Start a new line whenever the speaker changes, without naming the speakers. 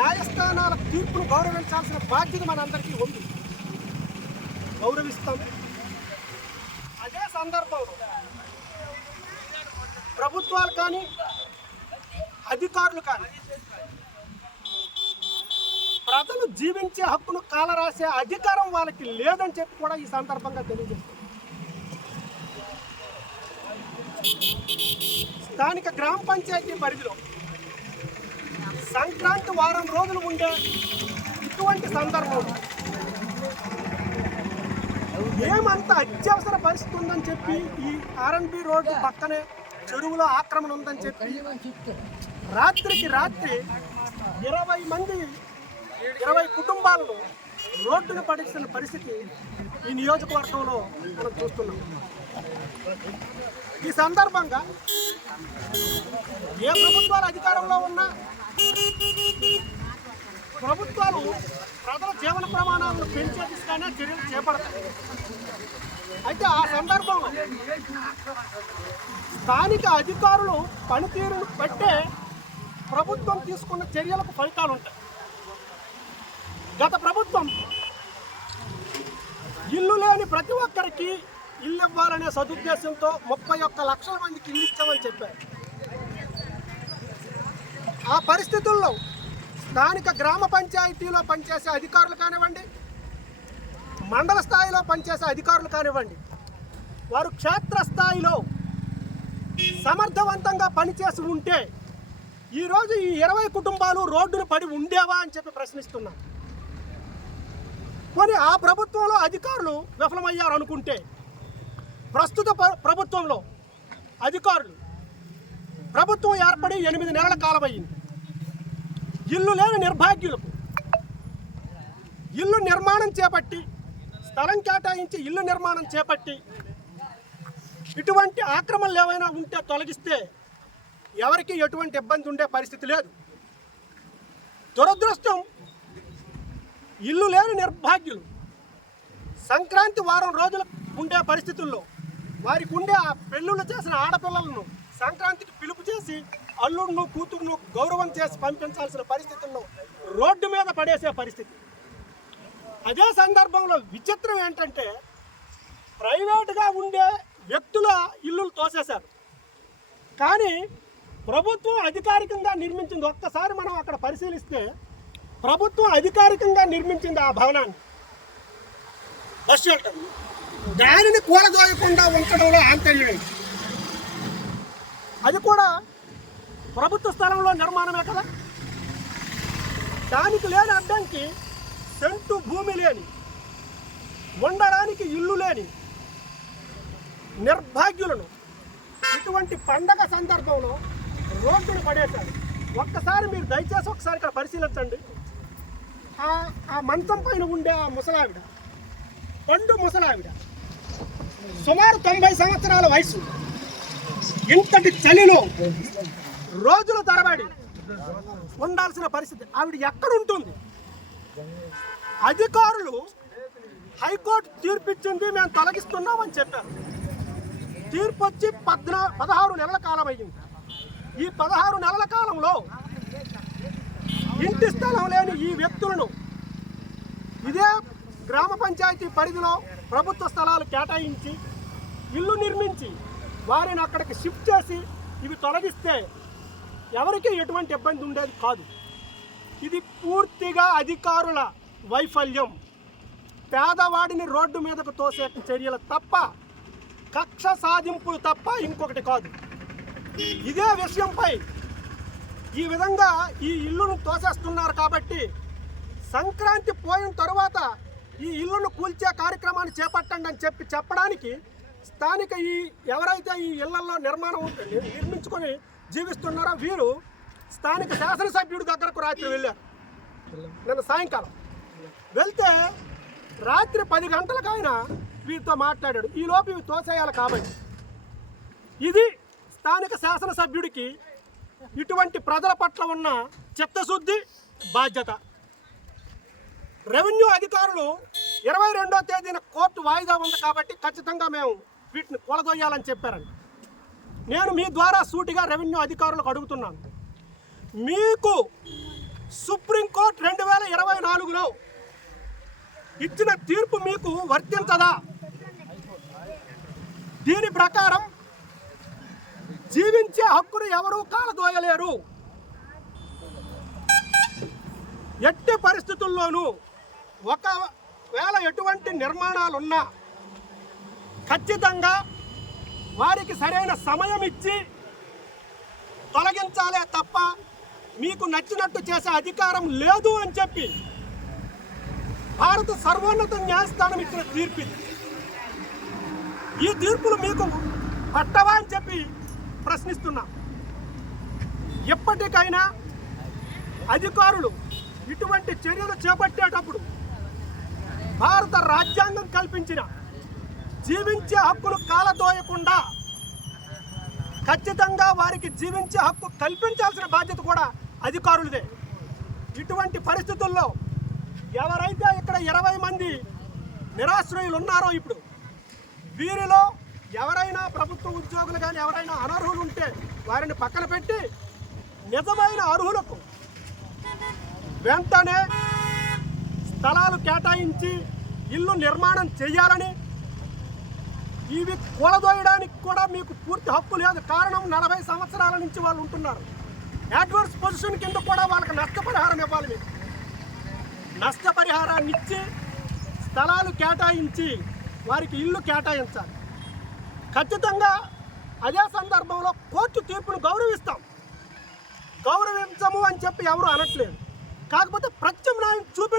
న్యాయస్థానాల తీర్పును గౌరవించాల్సిన బాధ్యత మనందరికీ ఉంది. గౌరవిస్తాం అదే సందర్భంలో ప్రభుత్వాలు కానీ అధికారులు కానీ ప్రజలు జీవించే హక్కును కాలరాసే అధికారం వాళ్ళకి లేదని చెప్పి కూడా ఈ సందర్భంగా తెలియజేస్తుంది స్థానిక గ్రామ పంచాయతీ పరిధిలో సంక్రాంతి వారం రోజులు ఉండే ఇటువంటి సందర్భం ఏమంత అత్యవసర పరిస్థితి ఉందని చెప్పి ఈ ఆర్ఎన్బి రోడ్డు పక్కనే చెరువులో ఆక్రమణ ఉందని చెప్పి రాత్రికి రాత్రి ఇరవై మంది ఇరవై కుటుంబాలను రోడ్డును పడిస్తున్న పరిస్థితి ఈ నియోజకవర్గంలో మనం చూస్తున్నాం. ఈ సందర్భంగా ఏ ప్రభుత్వాలు అధికారంలో ఉన్నా ప్రభుత్వాలు ప్రజల జీవన ప్రమాణాలను పెంచే దిశగానే చర్యలు చేపడతాయి. అయితే ఆ సందర్భంలో స్థానిక అధికారులు పనితీరును బట్టే ప్రభుత్వం తీసుకున్న చర్యలకు ఫలితాలు ఉంటాయి. గత ప్రభుత్వం ఇల్లు లేని ప్రతి ఒక్కరికి ఇల్లు ఇవ్వాలనే సదుద్దేశంతో ముప్పై ఒక్క లక్షల మందికి ఇల్లు ఇచ్చామని చెప్పారు. ఆ పరిస్థితుల్లో స్థానిక గ్రామ పంచాయతీలో పనిచేసే అధికారులు కానివ్వండి మండల స్థాయిలో పనిచేసే అధికారులు కానివ్వండి వారు క్షేత్రస్థాయిలో సమర్థవంతంగా పనిచేసి ఉంటే ఈరోజు ఈ ఇరవై కుటుంబాలు రోడ్డును పడి ఉండేవా అని చెప్పి ప్రశ్నిస్తున్నాను మరి ఆ ప్రభుత్వంలో అధికారులు విఫలమయ్యారు అనుకుంటే ప్రస్తుత ప్ర- ప్రభుత్వంలో అధికారులు ప్రభుత్వం ఏర్పడి ఎనిమిది నెలల కాలం ఇల్లు లేని నిర్భాగ్యులకు ఇల్లు నిర్మాణం చేపట్టి స్థలం కేటాయించి ఇల్లు నిర్మాణం చేపట్టి ఇటువంటి ఆక్రమణలు ఏవైనా ఉంటే తొలగిస్తే ఎవరికి ఎటువంటి ఇబ్బంది ఉండే పరిస్థితి లేదు. దురదృష్టం ఇల్లు లేని నిర్భాగ్యులు. సంక్రాంతి వారం రోజులు ఉండే పరిస్థితుల్లో వారికి ఉండే ఆ పెళ్ళిళ్ళు చేసిన ఆడపిల్లలను సంక్రాంతికి పిలుపు చేసి అల్లుడును కూతురును గౌరవం చేసి పంపించాల్సిన పరిస్థితుల్లో రోడ్డు మీద పడేసే పరిస్థితి. అదే సందర్భంలో విచిత్రం ఏంటంటే ప్రైవేటుగా ఉండే వ్యక్తుల ఇల్లులు తోసేశారు. కానీ ప్రభుత్వం అధికారికంగా నిర్మించింది ఒక్కసారి మనం అక్కడ పరిశీలిస్తే ప్రభుత్వం అధికారికంగా నిర్మించింది ఆ భవనాన్ని. Bus shelter. దానిని కూలదోయకుండా ఉంచడంలో ఆంతర్యం అది కూడా ప్రభుత్వ స్థలంలో నిర్మాణమే కదా? దానికి లేని అడ్డంకి సెంటు భూమి లేని ఉండడానికి ఇల్లు లేని నిర్భాగ్యులను ఇటువంటి పండగ సందర్భంలో రోడ్డును పడేశారు. ఒక్కసారి మీరు దయచేసి ఒకసారి ఇక్కడ పరిశీలించండి. ఆ- ఆ మంచం పైన ఉండే ఆ ముసలావిడ పండు ముసలావిడ సుమారు తొంభై సంవత్సరాల వయసు ఇంతటి చలిలో రోజుల తరబడి ఉండాల్సిన పరిస్థితి. ఆవిడ ఎక్కడుంటుంది? అధికారులు హైకోర్టు తీర్పిచ్చింది మేము తొలగిస్తున్నామని చెప్పారు. తీర్పు వచ్చి పద్నా పదహారు నెలల కాలం అయ్యింది ఈ పదహారు నెలల కాలంలో ఇంటి స్థలం లేని ఈ వ్యక్తులను ఇదే గ్రామ పంచాయతీ పరిధిలో ప్రభుత్వ స్థలాలు కేటాయించి ఇల్లు నిర్మించి వారిని అక్కడికి షిఫ్ట్ చేసి ఇవి తొలగిస్తే ఎవరికి ఎటువంటి ఇబ్బంది ఉండేది కాదు. ఇది పూర్తిగా అధికారుల వైఫల్యం. పేదవాడిని రోడ్డు మీదకు తోసే చర్యలు తప్ప కక్ష సాధింపులు తప్ప ఇంకొకటి కాదు. ఇదే విషయంపై ఈ విధంగా ఈ ఇల్లును తోసేస్తున్నారు కాబట్టి సంక్రాంతి పోయిన తరువాత ఈ ఇల్లును కూల్చే కార్యక్రమాన్ని చేపట్టండి అని చెప్పి చెప్పడానికి స్థానిక ఈ ఎవరైతే ఈ ఇళ్ళలో నిర్మాణం నిర్మించుకొని జీవిస్తున్నారో వీరు? స్థానిక శాసనసభ్యుడి దగ్గరకు రాత్రి వెళ్ళారు. నిన్న సాయంకాలం. వెళ్తే రాత్రి పది గంటలకు ఆయన వీరితో మాట్లాడాడు. ఈ లోపు ఇవి తోసేయాలి కాబట్టి. ఇది స్థానిక శాసనసభ్యుడికి ఇటువంటి ప్రజల పట్ల ఉన్న చిత్తశుద్ధి బాధ్యత. రెవెన్యూ అధికారులు ఇరవై రెండో తేదీన కోర్టు వాయిదా ఉంది కాబట్టి ఖచ్చితంగా మేము వీటిని కొలదొయ్యాలని చెప్పారండి. నేను మీ ద్వారా సూటిగా రెవెన్యూ అధికారులకు అడుగుతున్నాను. మీకు సుప్రీంకోర్టు రెండు వేల ఇరవై నాలుగులో ఇచ్చిన తీర్పు మీకు వర్తించదా? దీని ప్రకారం జీవించే హక్కును ఎవరూ కాలదోయలేరు. ఎట్టి పరిస్థితుల్లోనూ ఒకవేళ ఎటువంటి నిర్మాణాలున్నా ఖచ్చితంగా వారికి సరైన సమయం ఇచ్చి తొలగించాలే తప్ప మీకు నచ్చినట్టు చేసే అధికారం లేదు అని చెప్పి భారత సర్వోన్నత న్యాయస్థానం ఇచ్చిన తీర్పు ఈ తీర్పులు మీకు పట్టవా అని చెప్పి ప్రశ్నిస్తున్నా. ఎప్పటికైనా అధికారులు ఇటువంటి చర్యలు చేపట్టేటప్పుడు భారత రాజ్యాంగం కల్పించిన జీవించే హక్కును కాలదోయకుండా ఖచ్చితంగా వారికి జీవించే హక్కు కల్పించాల్సిన బాధ్యత కూడా అధికారులదే. ఇటువంటి పరిస్థితుల్లో ఎవరైతే ఇక్కడ ఇరవై మంది నిరాశ్రయులు ఉన్నారో ఇప్పుడు వీరిలో ఎవరైనా ప్రభుత్వ ఉద్యోగులు కానీ ఎవరైనా అనర్హులు ఉంటే వారిని పక్కన పెట్టి నిజమైన అర్హులకు వెంటనే స్థలాలు కేటాయించి ఇల్లు నిర్మాణం చేయాలని ఇవి కూలదోయడానికి కూడా మీకు పూర్తి హక్కు లేదు. కారణం నలభై సంవత్సరాల నుంచి వాళ్ళు ఉంటున్నారు. అడ్వర్స్ పొజిషన్ కింద కూడా వాళ్ళకి నష్టపరిహారం ఇవ్వాలి మీరు. నష్టపరిహారాన్ని ఇచ్చి స్థలాలు కేటాయించి వారికి ఇల్లు కేటాయించాలి. ఖచ్చితంగా అదే సందర్భంలో కోర్టు తీర్పును గౌరవిస్తాం. గౌరవించము అని చెప్పి ఎవరు అనట్లేదు. కాకపోతే ప్రత్యామ్నాయం చూపించ